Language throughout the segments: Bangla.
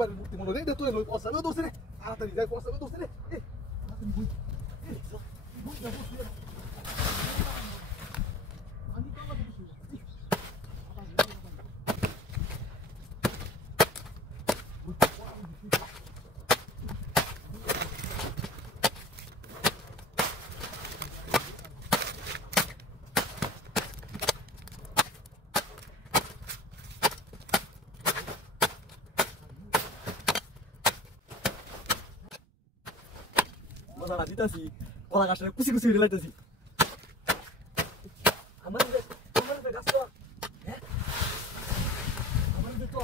বাড়ির মূর্তি মনে রে তুই লই পসাবে দোসে রে তাড়াতাড়ি যাই পসাবে দোসে রে এ তাড়াতাড়ি বই বই যা বসে আমি তো আমার বসে মজা দিতাছি কলা গাছটা কুচি কুচি হয়ে লাইতাছি আমার গাছ তো হ্যাঁ আমার তো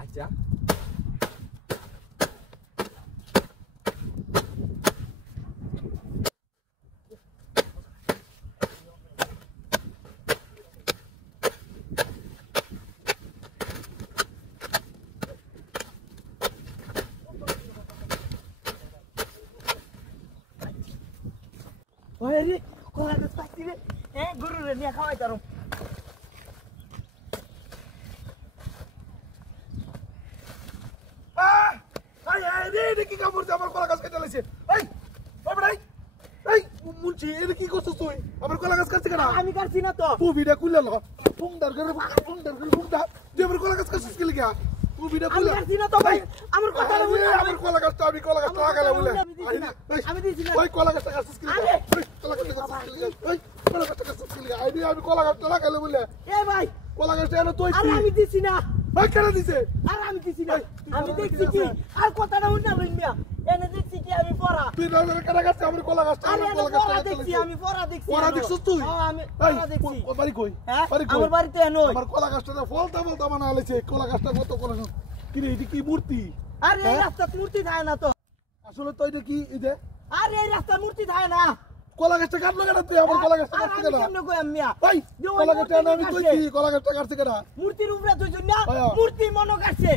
আচ্ছা ওই রে কলা গাছ পাচ্ছি রে হ্যাঁ গরু রে নিয়ে খাওয়াই তার কি কামড় আমার কলা গাছ কেটে লাইছে এই বাবাই এই মুন্সি এটা কি করছিস তুই আমার কলা গাছ কাটছিস কেন আমি কাটছি না তো টুবিটা খুললে ল ফুংদার করে ফুংদা তুই আমার কলা গাছ কাটছিস কি লিখা টুবিটা আমি খুললে কাটছি না তো ভাই আমার কথা বলে আমার কলা গাছটা আমি কলা গাছটা লাগালাম বলে আমি দিছি না ওই কলা গাছটা কাটছিস কি লিখা কলা গাছটা কাটছিস কি লিখা ওই কলা গাছটা কাটছিস কি লিখা আমি কলা গাছটা লাগালাম বলে এ ভাই কলা গাছটা এনে তুই আরে আমি দিছি না ভাই কেন দিছে আরে আমি দিছি না আমি দেখছি কি আর কথাটা উল্টা লইমিয়া এনে দেখছি কি আমি পড়া তুই নজরে কেন গাছটা আমার কলা গাছটা আরে আমার কলা গাছটা দেখছি আমি পড়া দেখছি পড়া দেখছস তুই আমি পড়া দেখছি ও বাড়ি কই হ্যাঁ বাড়ি কই আমার বাড়িতে নই আমার কলা গাছটা ফলতা বানা আলেছে কলা গাছটা কত কলা কি রে এটা কি মূর্তি আরে এই রাস্তা মূর্তি থাকে না তো আসলে তো এটা কি এই যে আরে এই রাস্তা মূর্তি থাকে না কলা গাছটা কাটলো কেন তুই আমার কলা গাছটা কাটছিস কেন কেন কই আমি ভাই কলা গাছটা আমি কইছি কলা গাছটা কাটছিস কেন মূর্তির উপরে তুই জন্য মূর্তি মনো কাটছে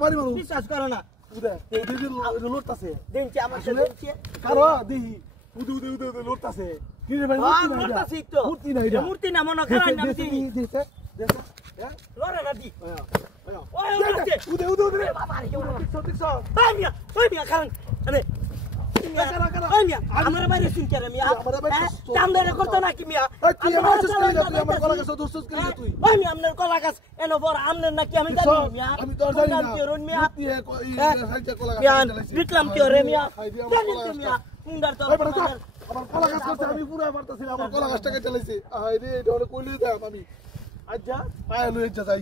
বাড়ি মানুষ বিশ্বাস করো না উদে দিদি লোটতাছে দেখছি আমার সাথে দেখছি কারো দিহি উদে লোটতাছে কি রে ভাই লোটতাছি তো মূর্তি না এটা মূর্তি না মনো কারণ আমি দিই দিছে হ্যাঁ লরে না দি ওই উদে রে বাবা রে কেমন ঠিক ওই মিয়া কারণ আরে ওই মিয়া আমার বাইরে শুন করে মিয়া চামড়া করতে না কি মিয়া তুই আমার তুই আমার কলা গাছ দোস্ত কি তুই ওই মিয়া আপনার কলা গাছ এনো পর আমনের নাকি আমি জানি মিয়া আমি তো জানি না মিয়া কলা গাছ মিয়া বিক্রম কি রে মিয়া জানি তো মিয়া মুন্ডার তো আমার কলা গাছ করতে আমি পুরো মারতাছি আমার কলা গাছটাকে চালাইছি আরে এটা হলো কইলি দাম আমি আচ্ছা আয় লই যা যাই